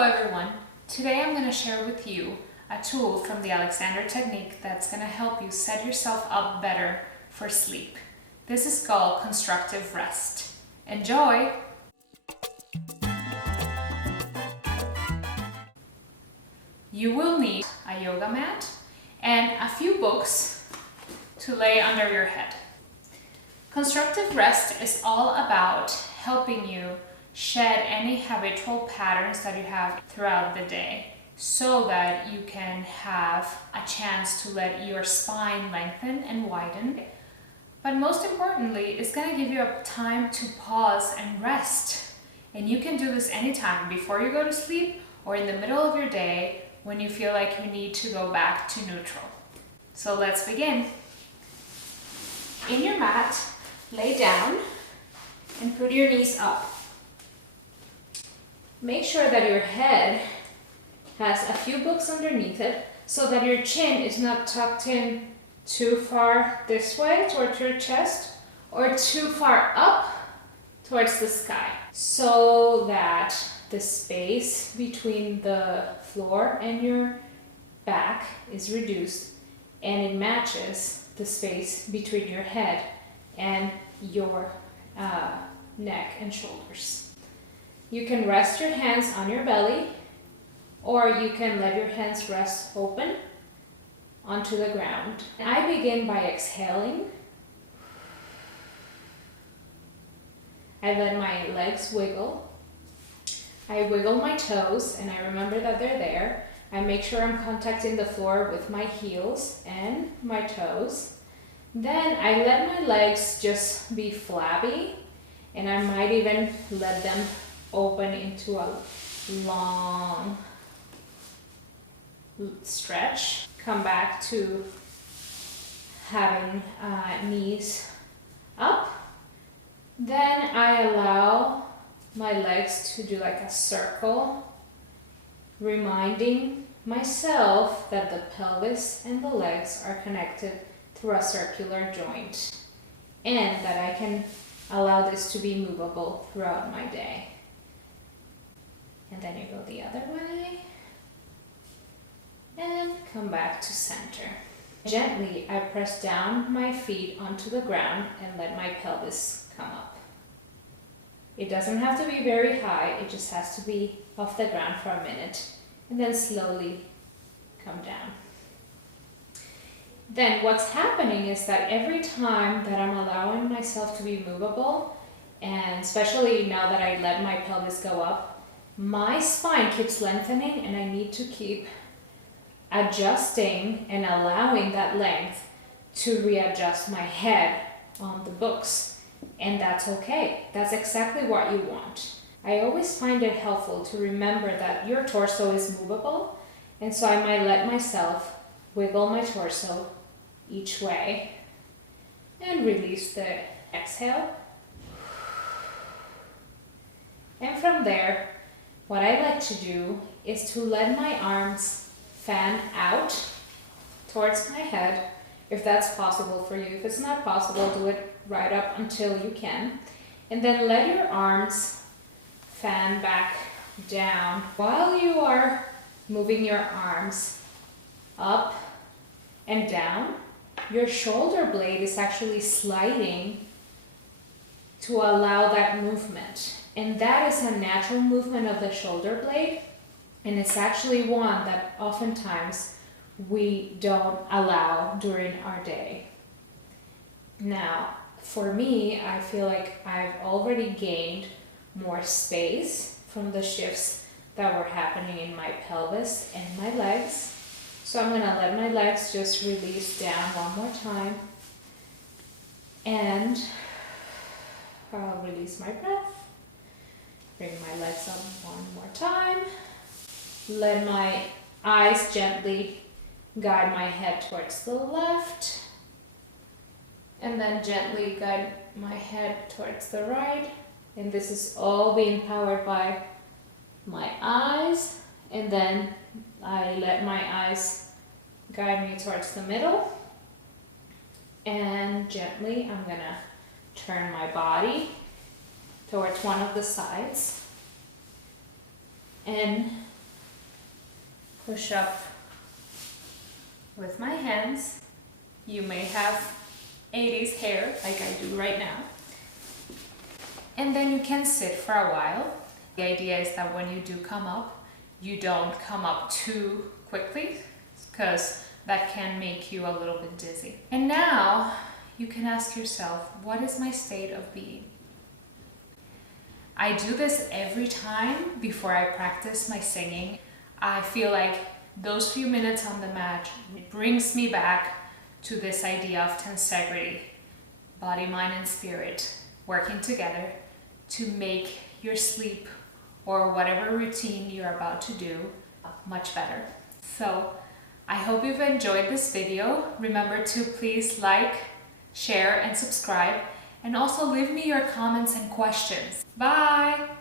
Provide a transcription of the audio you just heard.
Hello everyone. Today I'm going to share with you a tool from the Alexander technique that's going to help you set yourself up better for sleep. This is called constructive rest. Enjoy! You will need a yoga mat and a few books to lay under your head. Constructive rest is all about helping you shed any habitual patterns that you have throughout the day so that you can have a chance to let your spine lengthen and widen. But most importantly, it's going to give you a time to pause and rest. And you can do this anytime, before you go to sleep or in the middle of your day when you feel like you need to go back to neutral. So let's begin. In your mat, lay down and put your knees up. Make sure that your head has a few books underneath it so that your chin is not tucked in too far this way towards your chest or too far up towards the sky, so that the space between the floor and your back is reduced and it matches the space between your head and your neck and shoulders. You can rest your hands on your belly, or you can let your hands rest open onto the ground. I begin by exhaling. I let my legs wiggle. I wiggle my toes and I remember that they're there. I make sure I'm contacting the floor with my heels and my toes. Then I let my legs just be flabby, and I might even let them open into a long stretch. Come back to having knees up. Then I allow my legs to do like a circle, reminding myself that the pelvis and the legs are connected through a circular joint, and that I can allow this to be movable throughout my day. And then you go the other way and come back to center. Gently, I press down my feet onto the ground and let my pelvis come up. It doesn't have to be very high, it just has to be off the ground for a minute, and then slowly come down. Then what's happening is that every time that I'm allowing myself to be movable, and especially now that I let my pelvis go up, my spine keeps lengthening, and I need to keep adjusting and allowing that length to readjust my head on the books. And that's okay. That's exactly what you want. I always find it helpful to remember that your torso is movable, and so I might let myself wiggle my torso each way and release the exhale. And from there, what I like to do is to let my arms fan out towards my head, if that's possible for you. If it's not possible, do it right up until you can. And then let your arms fan back down. While you are moving your arms up and down, your shoulder blade is actually sliding to allow that movement. And that is a natural movement of the shoulder blade, and it's actually one that oftentimes we don't allow during our day. Now, for me, I feel like I've already gained more space from the shifts that were happening in my pelvis and my legs. So I'm going to let my legs just release down one more time, and I'll release my breath. Bring my legs up one more time. Let my eyes gently guide my head towards the left, and then gently guide my head towards the right. And this is all being powered by my eyes, and then I let my eyes guide me towards the middle, and gently I'm gonna turn my body towards one of the sides and push up with my hands. You may have 80s hair like I do right now. And then you can sit for a while. The idea is that when you do come up, you don't come up too quickly because that can make you a little bit dizzy. And now you can ask yourself, what is my state of being? I do this every time before I practice my singing. I feel like those few minutes on the mat brings me back to this idea of tensegrity, body, mind, and spirit working together to make your sleep or whatever routine you're about to do much better. So I hope you've enjoyed this video. Remember to please like, share, and subscribe, and also leave me your comments and questions. Bye!